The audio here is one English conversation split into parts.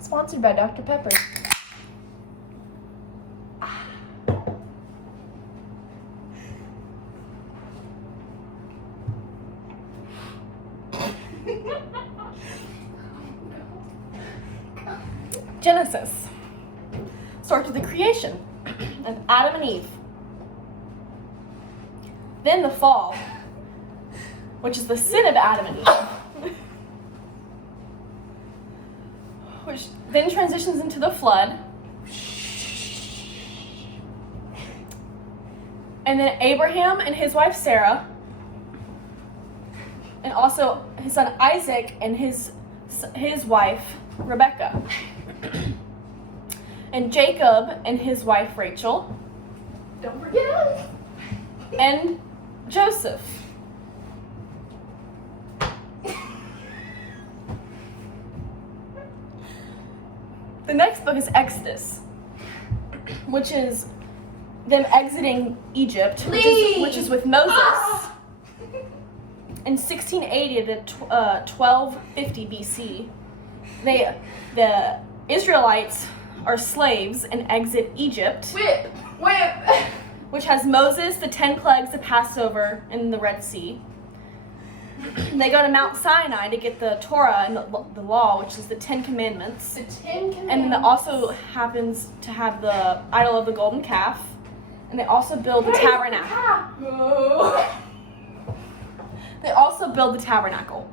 Sponsored by Dr. Pepper. Genesis starts with the creation of Adam and Eve. Then the fall, which is the sin of Adam and Eve, which then transitions into the flood. And then Abraham and his wife Sarah, and also his son Isaac and his wife Rebecca. And Jacob and his wife Rachel. Don't forget us. And Joseph. The next book is Exodus, which is them exiting Egypt, which is with Moses. In 1680 to 1250 BC, the Israelites are slaves and exit Egypt, Whip. which has Moses, the 10 plagues, the Passover, and the Red Sea. They go to Mount Sinai to get the Torah and the law, which is the 10 Commandments. The 10 Commandments. And then it also happens to have the idol of the golden calf. And they also build the tabernacle. They also build the tabernacle.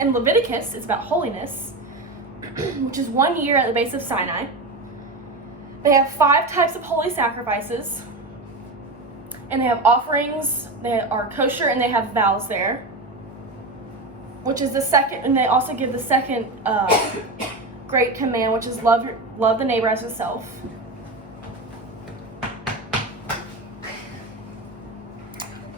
And Leviticus is about holiness, which is 1 year at the base of Sinai. They have 5 types of holy sacrifices. And they have offerings, they are kosher, and they have vows there. Which is the second, and they also give the second great command, which is love the neighbor as yourself.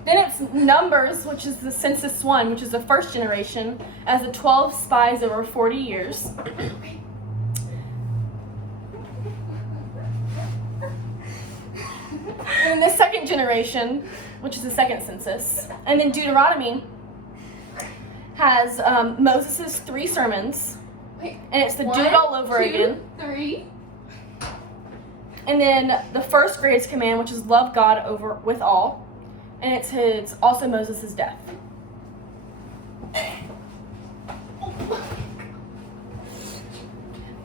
Then it's Numbers, which is the census 1, which is the first generation, as the 12 spies over 40 years. And then the second generation, which is the second census. And then Deuteronomy has Moses' 3 sermons. Wait, and it's the do it all over 2, again. 3. And then the first greatest command, which is love God over with all. And it's also Moses' death.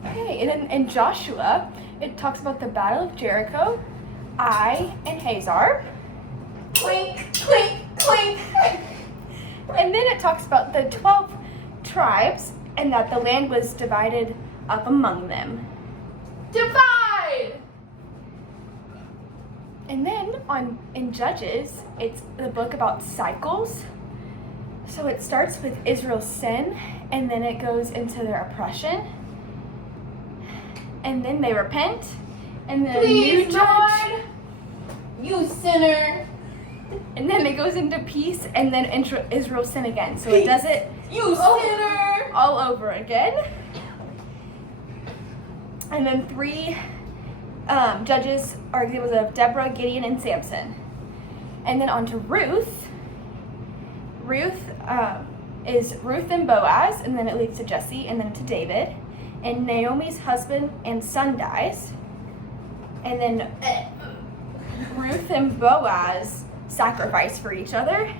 Okay, and then in Joshua, it talks about the Battle of Jericho, Ai, and Hazar. Clink, clink, clink. And then it talks about the 12 tribes and that the land was divided up among them. Divide! And then in Judges, it's the book about cycles. So it starts with Israel's sin, and then it goes into their oppression. And then they repent, and then Please, a new judge. Lord, you sinner. And then it goes into peace, and then Israel sin again. So it does it You sinner. all over again. And then 3 judges are examples of Deborah, Gideon, and Samson. And then on to Ruth. Ruth is Ruth and Boaz, and then it leads to Jesse, and then to David. And Naomi's husband and son dies. And then Ruth and Boaz sacrifice for each other.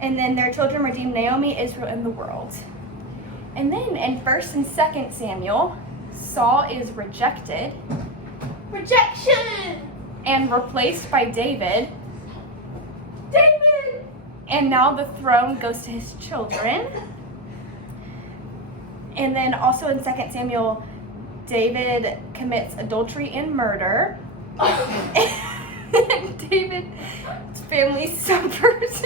And then their children redeem Naomi, Israel, and the world. And then in 1st and 2nd Samuel, Saul is rejected. Rejection. And replaced by David. David. And now the throne goes to his children. And then also in 2nd Samuel, David commits adultery and murder. And David's family suffers.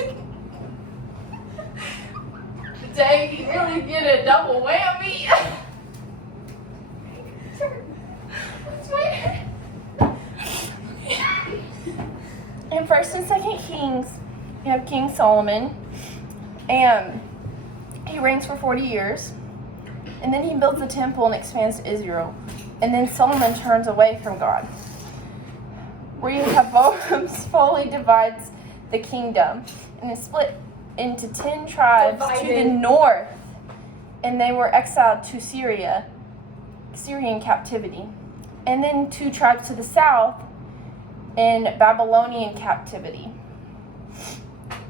Dang, you really get a double whammy. In 1st and 2nd Kings, you have King Solomon, and he reigns for 40 years, and then he builds the temple and expands to Israel, and then Solomon turns away from God. Rehoboam fully divides the kingdom and is split into 10 tribes to the north, and they were exiled to Syrian captivity. And then 2 tribes to the south in Babylonian captivity.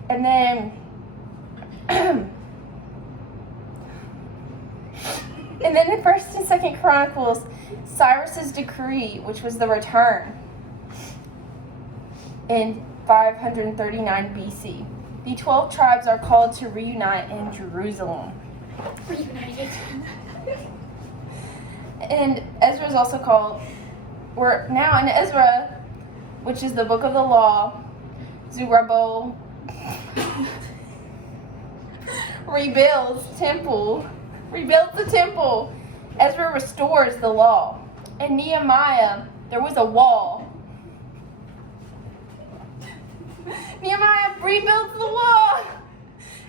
And then in 1st and 2nd Chronicles, Cyrus's decree, which was the return in 539 BC. The 12 tribes are called to reunite in Jerusalem. Reunited. And Ezra is also called, we're now in Ezra, which is the book of the law. Zerubbabel rebuilds the temple. Ezra restores the law. And Nehemiah, there was a wall. Nehemiah rebuilds the wall.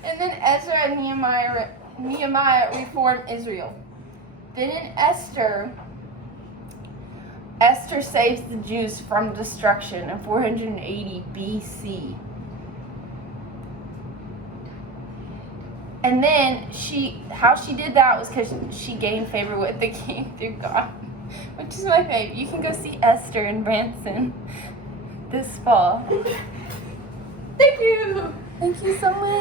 And then Ezra and Nehemiah reform Israel. Then in Esther saves the Jews from destruction in 480 BC. And then how she did that was because she gained favor with the king through God, which is my favorite. You can go see Esther in Branson this fall. Thank you. Thank you so much.